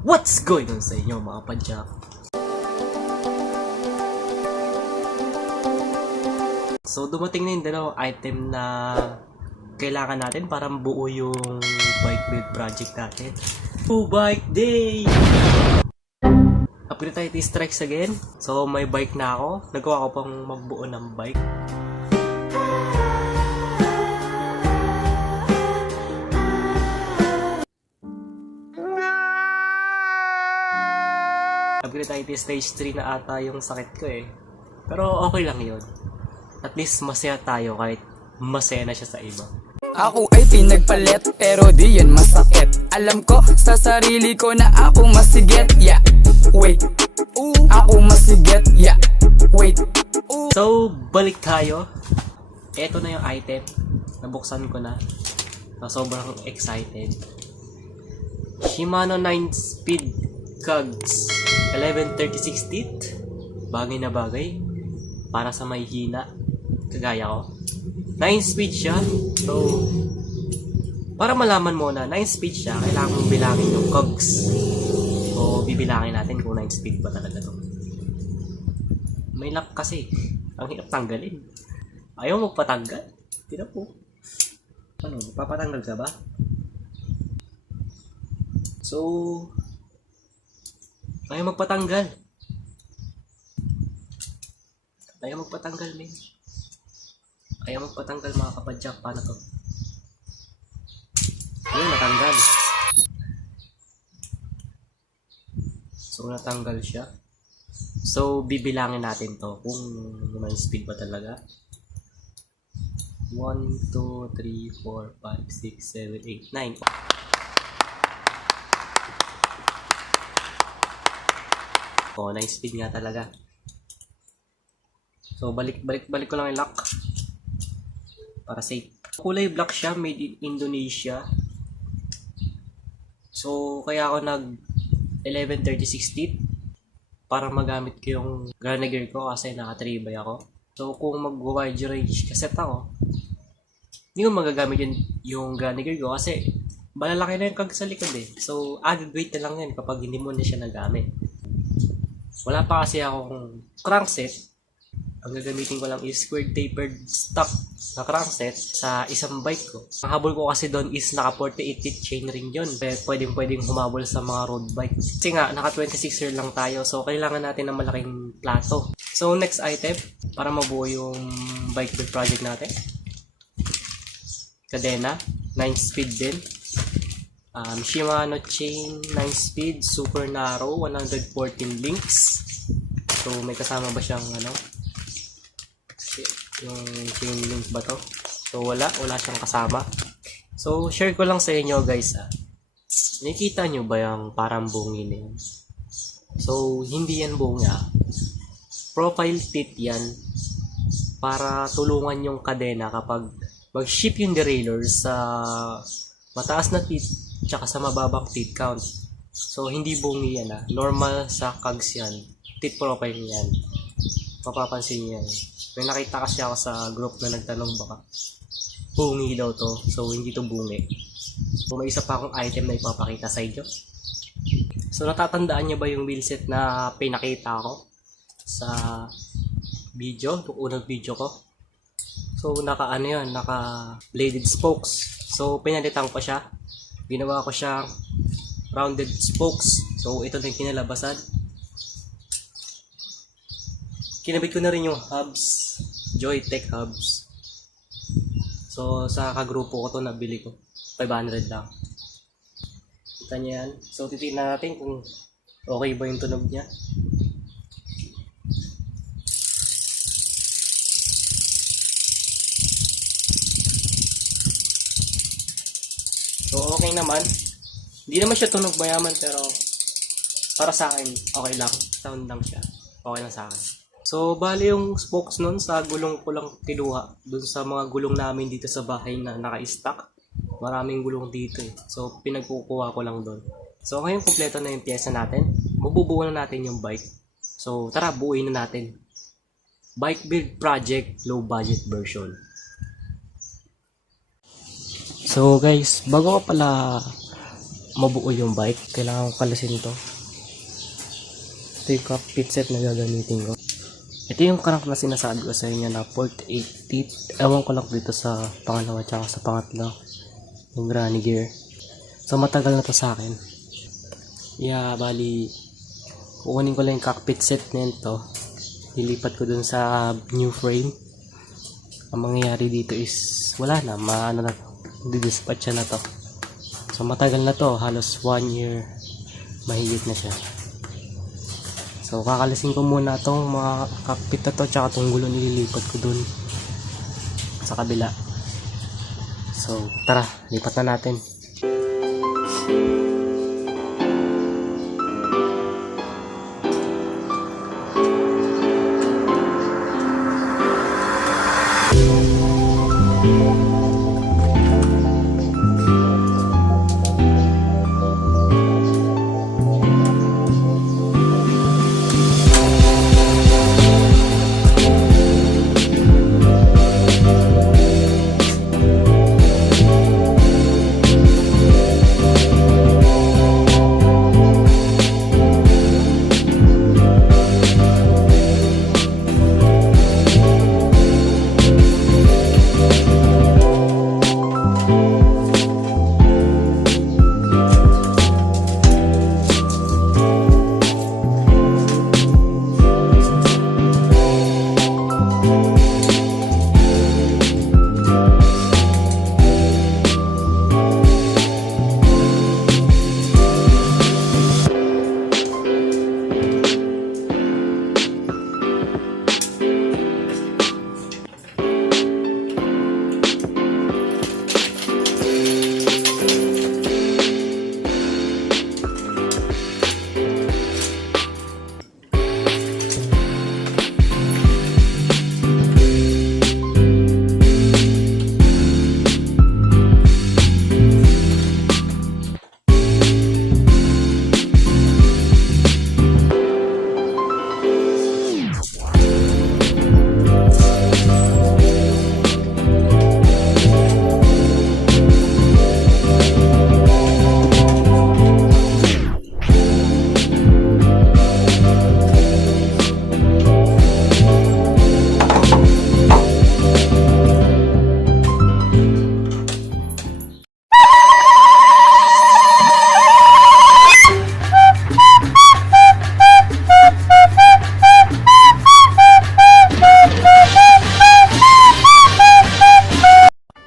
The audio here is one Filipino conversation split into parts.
What's going on sa inyo mga Kapadyak? So dumating na yung dalawang item na kailangan natin para mabuo yung bike build project natin. Bike day! Upgrade tayo strikes again. So may bike na ako. Nagawa ko pang magbuo ng bike. Upgrade tayo stage 3 na ata yung sakit ko eh. Pero okay lang yun. At least masaya tayo kahit masaya na siya sa iba. Ako ay pinagpalit pero di yun masakit. Alam ko sa sarili ko na ako masigit. Yeah, wait. Ako masigit. Yeah, wait. So balik tayo. Eto na yung item. Nabuksan ko na. Sobrang excited. Shimano 9-speed cogs 1136 teeth. Bagay na bagay para sa may hina kagaya ko. 9-speed siya. So para malaman mo na 9-speed siya, kailangan mong bilangin yung cogs. So bibilangin natin kung 9-speed ba talaga to. May lock kasi. Ang hirap tanggalin. Ayaw mo patanggal? Tira po. Ano, papatanggal ka ba? So ayaw magpatanggal. Ayaw magpatanggal, men. Ayaw magpatanggal mga Kapadyak. Paano to? Ayun, natanggal. So, natanggal siya. So, bibilangin natin to kung may speed ba talaga. 1, 2, 3, 4, 5, 6, 7, 8, 9. Oh, 9 speed nga talaga. So balik ko lang yung lock para safe. Kulay black siya, made in Indonesia. So kaya ako nag 1136 teeth para magamit ko yung grenadier ko kasi naka 3x ako. So kung mag-wide range cassette ako, hindi ko magagamit yung grenadier ko kasi malalaki na yung kag sa likod eh. So added weight na lang yan kapag hindi mo na siya nagamit. Wala pa kasi akong crankset. Ang gagamitin ko lang is square tapered stock na crankset sa isang bike ko. Ang habol ko kasi doon is naka 48 teeth chain ring yun. Pwedeng humabol sa mga road bike. Kasi nga, naka 26er lang tayo. So, kailangan natin ng malaking plato. So, next item, para mabuo yung bike build project natin. Kadena, 9-speed din. Shimano chain 9-speed, super narrow, 114 links. So, may kasama ba siyang yung chain link ba to? So, wala siyang kasama. So, share ko lang sa inyo guys. Nakikita nyo ba yung parang bungi na yun? So, hindi yan bungi. Profile tip yan para tulungan yung kadena kapag mag-ship yung derailleur sa mataas na teeth tsaka sa mababang teeth count. So, hindi bungi yan normal sa cogs yan. Teeth profile yan. Mapapansin niyo yan. May nakita kasi ako sa group na nagtanong baka bungi daw to. So, hindi to bungi. So, may isa pa akong item na ipapakita sa inyo. So, natatandaan niyo ba yung wheelset na pinakita ko sa video? Yung unang video ko. So, naka bladed spokes. So, pinalitan ko siya. Ginawa ko siya rounded spokes. So, ito na yung kinalabasan. Kinabit ko na rin yung hubs, Joytech hubs. So sa kagrupo ko to nabili ko, 500 lang. Kita niyo yan. So titignan natin kung okay ba yung tunog niya. So okay naman. Hindi naman siya tunog mayaman pero para sa akin okay lang. Sound lang siya. Okay lang sa akin. So, bali yung spokes nun sa gulong ko lang kinuha. Dun sa mga gulong namin dito sa bahay na naka-stock. Maraming gulong dito eh. So, pinagkukuha ko lang dun. So, ngayon kumpleto na yung pyesa natin. Mabubuo na natin yung bike. So, tara, buuin na natin. Bike build project, low budget version. So, guys, bago ko pala mabuo yung bike, kailangan ko kalasin to. Ito yung cockpit set na gagamitin ko. Ito yung crank na sinasabi ko sa inyo na 48 teeth. Ewan ko lang dito sa pangalawa tsaka sa pangatlo. Yung granny gear. So matagal na to sa akin. Yeah, bali kukunin ko lang yung cockpit set nito. Lilipat ko dun sa new frame. Ang mangyayari dito is wala na, maano na, didispatch na to. So matagal na to, halos 1 year mahigit na siya. So kakalisin ko muna tong mga cockpit na to, tsaka tong gulo nililipat ko dun sa kabila. So tara, lipat na natin.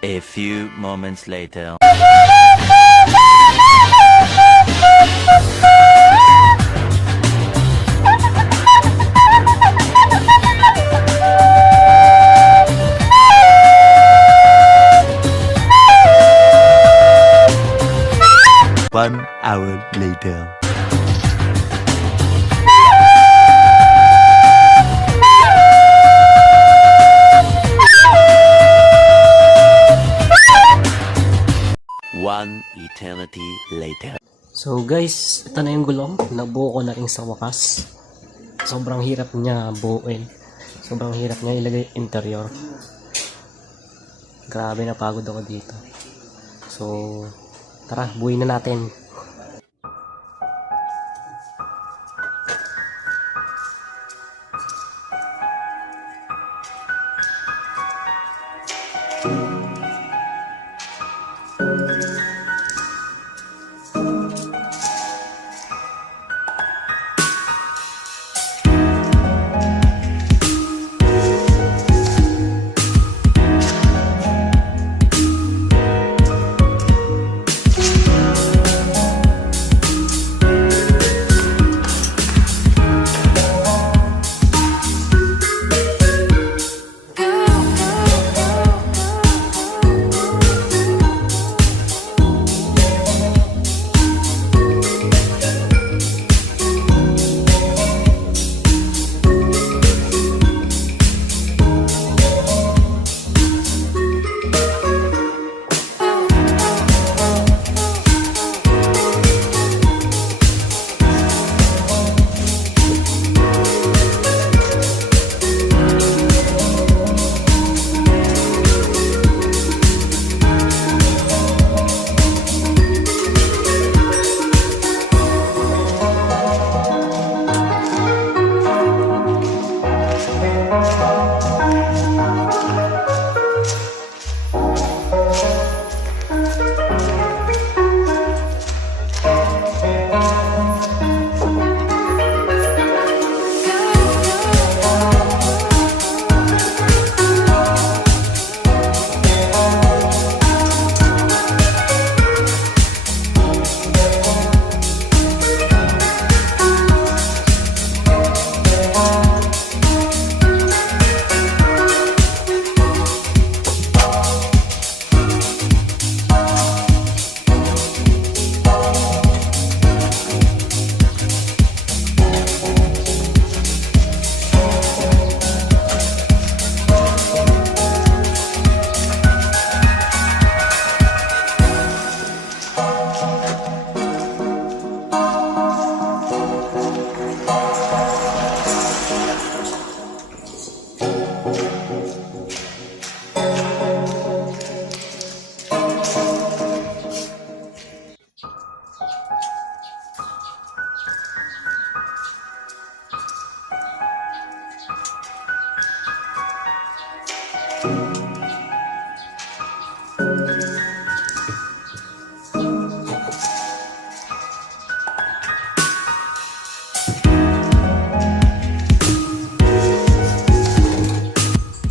A few moments later. One hour later. One eternity later. So guys, ito na yung gulong. Nabuo ko na rin sa wakas. Sobrang hirap niya buuin. Sobrang hirap niya ilagay interior. Grabe, napagod ako dito. So tara, buuin na natin.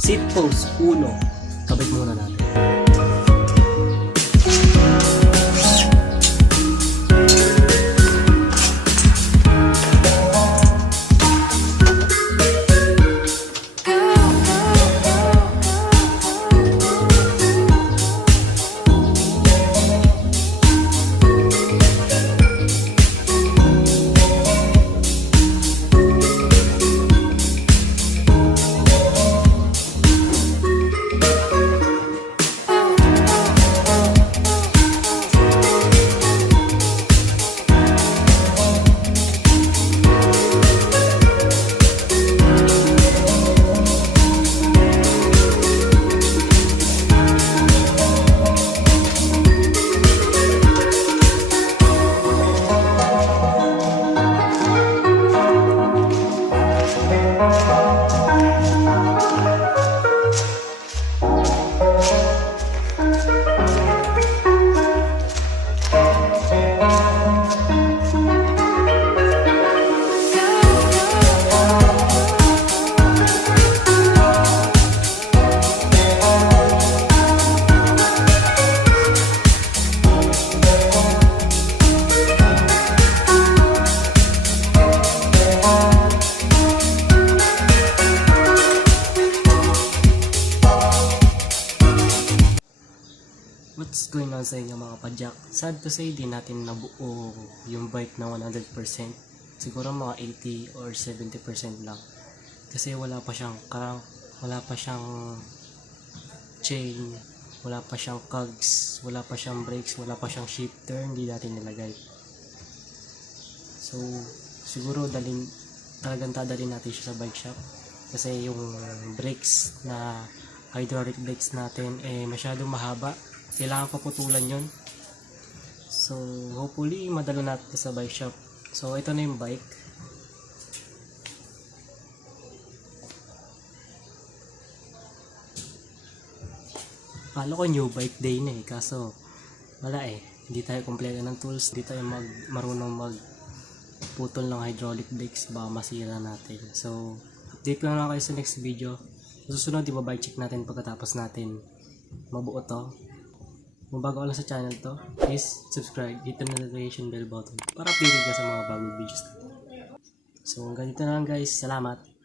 Seat post 1. Kabit muna natin. What's going on sa inyo mga Kapadyak? Sad to say, di natin nabuo yung bike na 100%. Siguro mga 80 or 70% lang. Kasi wala pa siyang crank, wala pa siyang chain, wala pa siyang cogs, wala pa siyang brakes, wala pa siyang shifter, hindi natin nilagay. So, siguro talagang dadalhin natin siya sa bike shop. Kasi yung brakes na hydraulic brakes natin masyadong mahaba. Kailangan paputulan yon. So hopefully madalo natin sa bike shop. So ito na yung bike. Kala ko new bike day na kaso wala hindi tayo kumpleto ng tools, hindi tayo marunong magputol ng hydraulic brakes, baka masira natin. So update ko na lang kayo sa next video. Susunod bike check natin pagkatapos natin mabuo to. Kung bago ka lang sa channel to, please subscribe, hit the notification bell button para updated ka sa mga bagong videos natin. So hanggang dito na lang guys, salamat!